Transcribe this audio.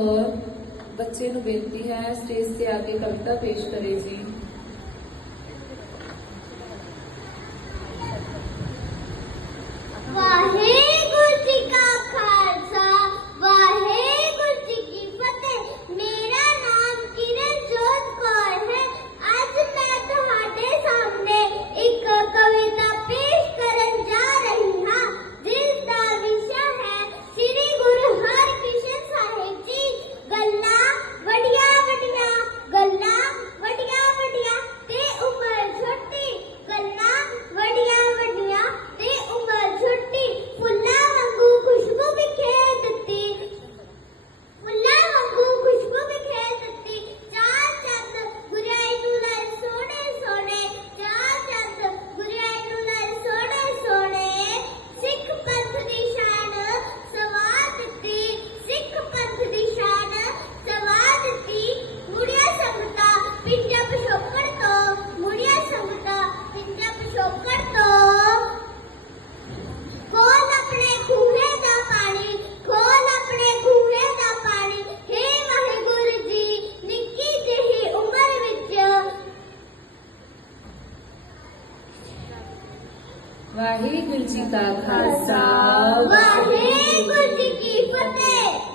कौर बच्चे ਨੂੰ ਬੇਨਤੀ है स्टेज से आके कविता पेश करे जी। वाहेगुरु जी का खालसा वाहेगुरु जी की फतेह। मेरा नाम किरणजोत कौर है। आज मैं तुम्हारे सामने एक कविता पेश करन जा रही हाँ, जिसका विषय है श्री गुरु हरकृष्ण साहिब जी। गल्ला वडिया वडिया गल्ला वडिया वडिया ते उमर छोटी गल्ला वडिया वडिया ते उमर छोटी। फुल्ला वांगू खुशबू बिखेर दित्ती फुल्ला वांगू खुशबू बिखेर दित्ती। चार चंद गुरियाई नूं लाए सोने सोने चार चंद गुरियाई नूं लाए सोने सोने। सिख पंथ दी शान सवार दित्ती सिख पंथ दी शान सवार दित्ती। मुड़िया संगता पिंडा पिछोकड़ तो मुड़िया संगता पिंडा पिछोकड़ तो। खोल अपने खूहे दा पानी खोल अपने खूहे दा पानी। हे वाहेगुरु जी निक्की जिही उमर विच वाहिगुरु जी का खालसा वाहेगुरु जी की फतेह।